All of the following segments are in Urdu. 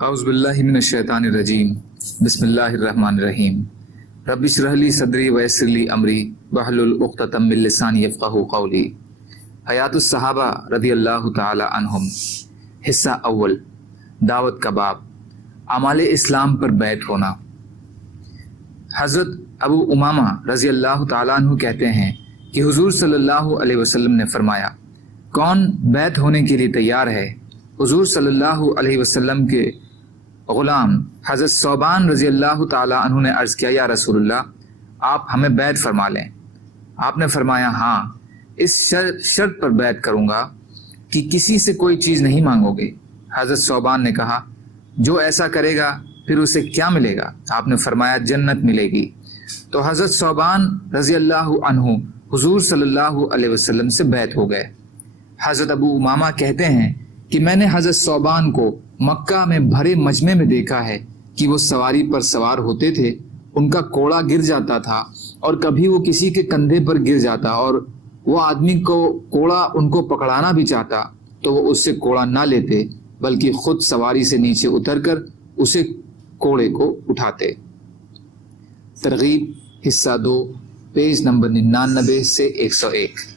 اعوذ باللہ من الشیطان الرجیم بسم اللہ الرحمن الرحیم رب اشرح لی صدری ویسر لی امری واحلل عقدۃ من لسانی یفقہوا قولی۔ حیات الصحابہ رضی اللہ تعالی عنہم، حصہ اول، دعوت کا باب، اعمال اسلام پر بیعت ہونا۔ حضرت ابو امامہ رضی اللہ تعالیٰ عنہ کہتے ہیں کہ حضور صلی اللہ علیہ وسلم نے فرمایا، کون بیعت ہونے کے لیے تیار ہے؟ حضور صلی اللہ علیہ وسلم کے غلام حضرت ثوبان رضی اللہ تعالیٰ عنہ نے عرض کیا، یا رسول اللہ، آپ ہمیں بیعت فرما لیں۔ آپ نے فرمایا، ہاں، اس شرط پر بیعت کروں گا کہ کسی سے کوئی چیز نہیں مانگو گے۔ حضرت ثوبان نے کہا، جو ایسا کرے گا پھر اسے کیا ملے گا؟ آپ نے فرمایا، جنت ملے گی۔ تو حضرت ثوبان رضی اللہ عنہ حضور صلی اللہ علیہ وسلم سے بیعت ہو گئے۔ حضرت ابو امامہ کہتے ہیں کہ میں نے حضرت ثوبان کو مکہ میں بھرے مجمع میں دیکھا ہے کہ وہ سواری پر سوار ہوتے تھے، ان کا کوڑا گر جاتا تھا اور کبھی وہ کسی کے کندھے پر گر جاتا، اور وہ آدمی کو کوڑا ان کو پکڑانا بھی چاہتا تو وہ اس سے کوڑا نہ لیتے بلکہ خود سواری سے نیچے اتر کر اسے کوڑے کو اٹھاتے۔ ترغیب حصہ 2، پیج نمبر 99 سے 101۔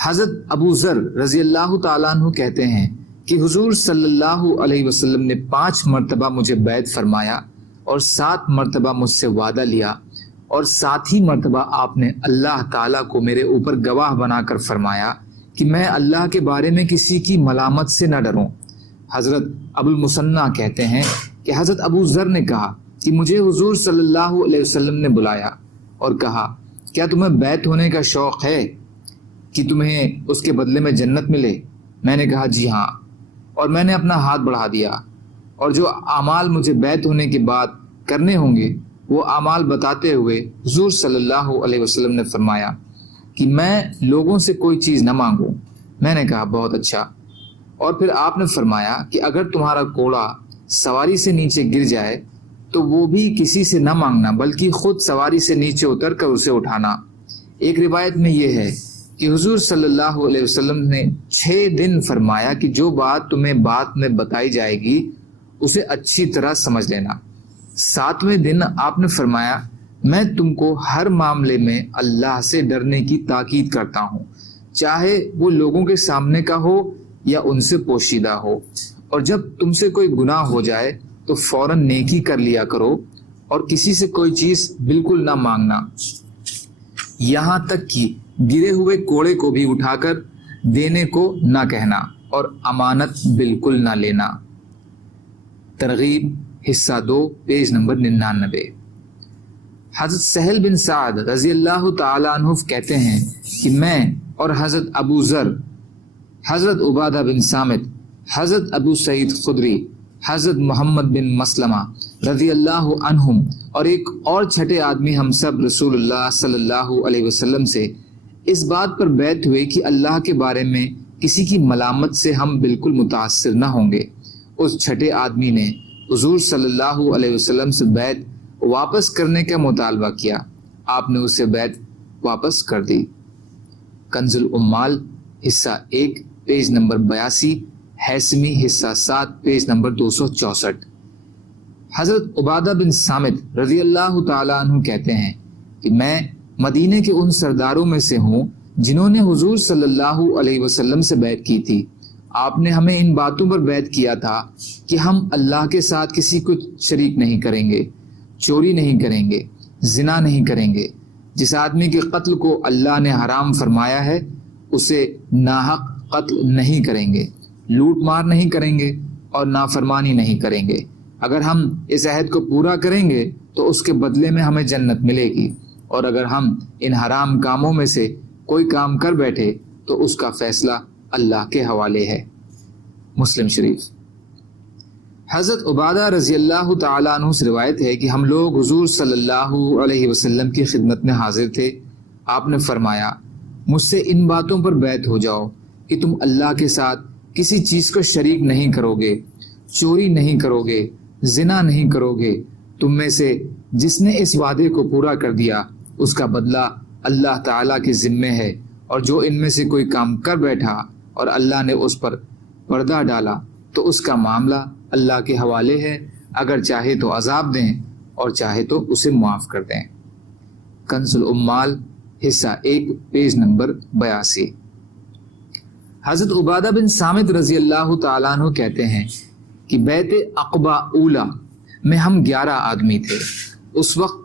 حضرت ابو ذر رضی اللہ تعالیٰ عنہ کہتے ہیں کہ حضور صلی اللہ علیہ وسلم نے 5 مرتبہ مجھے بیعت فرمایا اور 7 مرتبہ مجھ سے وعدہ لیا، اور 7 ہی مرتبہ آپ نے اللہ تعالیٰ کو میرے اوپر گواہ بنا کر فرمایا کہ میں اللہ کے بارے میں کسی کی ملامت سے نہ ڈروں۔ حضرت ابو المثنیٰ کہتے ہیں کہ حضرت ابو ذر نے کہا کہ مجھے حضور صلی اللہ علیہ وسلم نے بلایا اور کہا، کیا تمہیں بیعت ہونے کا شوق ہے کہ تمہیں اس کے بدلے میں جنت ملے؟ میں نے کہا، جی ہاں، اور میں نے اپنا ہاتھ بڑھا دیا، اور جو اعمال مجھے بیعت ہونے کے بعد کرنے ہوں گے وہ اعمال بتاتے ہوئے حضور صلی اللہ علیہ وسلم نے فرمایا کہ میں لوگوں سے کوئی چیز نہ مانگوں۔ میں نے کہا، بہت اچھا۔ اور پھر آپ نے فرمایا کہ اگر تمہارا کوڑا سواری سے نیچے گر جائے تو وہ بھی کسی سے نہ مانگنا بلکہ خود سواری سے نیچے اتر کر اسے اٹھانا۔ ایک روایت میں یہ ہے کہ حضور صلی اللہ علیہ وسلم نے 6 دن فرمایا کہ جو بات تمہیں بات میں بتائی جائے گی اسے اچھی طرح سمجھ لینا۔ 7ویں دن آپ نے فرمایا، میں تم کو ہر معاملے میں اللہ سے ڈرنے کی تاکید کرتا ہوں، چاہے وہ لوگوں کے سامنے کا ہو یا ان سے پوشیدہ ہو، اور جب تم سے کوئی گناہ ہو جائے تو فوراً نیکی کر لیا کرو، اور کسی سے کوئی چیز بالکل نہ مانگنا، یہاں تک کہ گرے ہوئے کوڑے کو بھی اٹھا کر دینے کو نہ کہنا، اور امانت بالکل نہ لینا۔ ترغیب حصہ 2، پیج نمبر 99۔ حضرت سہل بن سعد رضی اللہ تعالی عنہ کہتے ہیں کہ میں اور حضرت ابو ذر، حضرت عبادہ بن صامت، حضرت ابو سعید خدری، حضرت محمد بن مسلمہ رضی اللہ عنہم اور ایک اور چھٹے آدمی ہم سب رسول اللہ صلی اللہ علیہ وسلم سے اس بات پر بیعت ہوئے کہ اللہ کے بارے میں کسی کی ملامت سے ہم بالکل متاثر نہ ہوں گے۔ اس چھٹے آدمی نے حضور صلی اللہ علیہ وسلم سے بیعت واپس کرنے کا مطالبہ کیا، آپ نے اسے بیعت واپس کر دی۔ کنز العمال حصہ 1، پیج نمبر 82، حیثمی حصہ 7، پیج نمبر 264۔ حضرت عبادہ بن صامت رضی اللہ تعالیٰ عنہ کہتے ہیں کہ میں مدینے کے ان سرداروں میں سے ہوں جنہوں نے حضور صلی اللہ علیہ وسلم سے بیعت کی تھی۔ آپ نے ہمیں ان باتوں پر بیعت کیا تھا کہ ہم اللہ کے ساتھ کسی کو شریک نہیں کریں گے، چوری نہیں کریں گے، زنا نہیں کریں گے، جس آدمی کے قتل کو اللہ نے حرام فرمایا ہے اسے ناحق قتل نہیں کریں گے، لوٹ مار نہیں کریں گے اور نافرمانی نہیں کریں گے۔ اگر ہم اس عہد کو پورا کریں گے تو اس کے بدلے میں ہمیں جنت ملے گی، اور اگر ہم ان حرام کاموں میں سے کوئی کام کر بیٹھے تو اس کا فیصلہ اللہ کے حوالے ہے۔ مسلم شریف۔ حضرت عبادہ رضی اللہ تعالیٰ عنہ سے روایت ہے کہ ہم لوگ حضور صلی اللہ علیہ وسلم کی خدمت میں حاضر تھے۔ آپ نے فرمایا، مجھ سے ان باتوں پر بیعت ہو جاؤ کہ تم اللہ کے ساتھ کسی چیز کو شریک نہیں کرو گے، چوری نہیں کرو گے، زنا نہیں کرو گے۔ تم میں سے جس نے اس وعدے کو پورا کر دیا اس کا بدلہ اللہ تعالیٰ کے ذمے ہے، اور جو ان میں سے کوئی کام کر بیٹھا اور اللہ نے اس پر پردہ ڈالا تو اس کا معاملہ اللہ کے حوالے ہے، اگر چاہے تو عذاب دیں اور چاہے تو اسے معاف کر دیں۔ کنز الامال حصہ 1 پیج نمبر 82۔ حضرت عبادہ بن صامت رضی اللہ تعالیٰ عنہ کہتے ہیں کہ بیعت عقبہ اولا میں ہم 11 آدمی تھے۔ اس وقت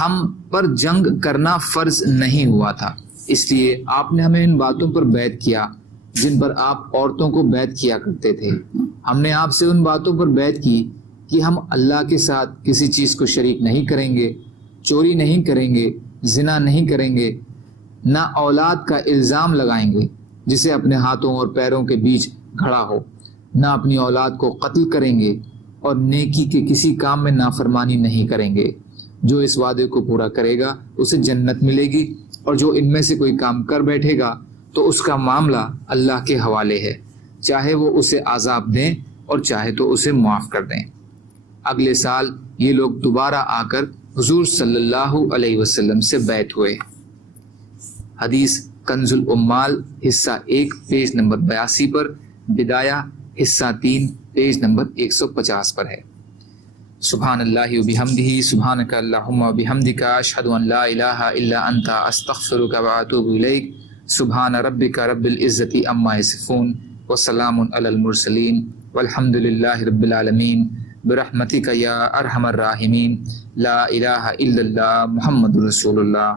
ہم پر جنگ کرنا فرض نہیں ہوا تھا، اس لیے آپ نے ہمیں ان باتوں پر بیعت کیا جن پر آپ عورتوں کو بیعت کیا کرتے تھے۔ ہم نے آپ سے ان باتوں پر بیعت کی کہ ہم اللہ کے ساتھ کسی چیز کو شریک نہیں کریں گے، چوری نہیں کریں گے، زنا نہیں کریں گے، نہ اولاد کا الزام لگائیں گے جسے اپنے ہاتھوں اور پیروں کے بیچ گھڑا ہو، نہ اپنی اولاد کو قتل کریں گے، اور نیکی کے کسی کام میں نافرمانی نہیں کریں گے۔ جو اس وعدے کو پورا کرے گا اسے جنت ملے گی، اور جو ان میں سے کوئی کام کر بیٹھے گا تو اس کا معاملہ اللہ کے حوالے ہے، چاہے وہ اسے عذاب دیں اور چاہے تو اسے معاف کر دیں۔ اگلے سال یہ لوگ دوبارہ آ کر حضور صلی اللہ علیہ وسلم سے بیعت ہوئے۔ حدیث کنز الامال حصہ 1 پیج نمبر 82 پر، بدایہ حصہ 3 پیج نمبر 150 پر ہے۔ سبحان اللہ و بحمدہ، سبحانک اللہم و بحمدک، اشہد ان لا الہ الا انت، استغفرک و اتوب الیک۔ سبحان ربک رب العزت عما یصفون وسلام علی المرسلین والحمد للہ رب العالمین، برحمتک یا ارحم الراحمین، لا الہ الا اللہ، محمد رسول اللہ۔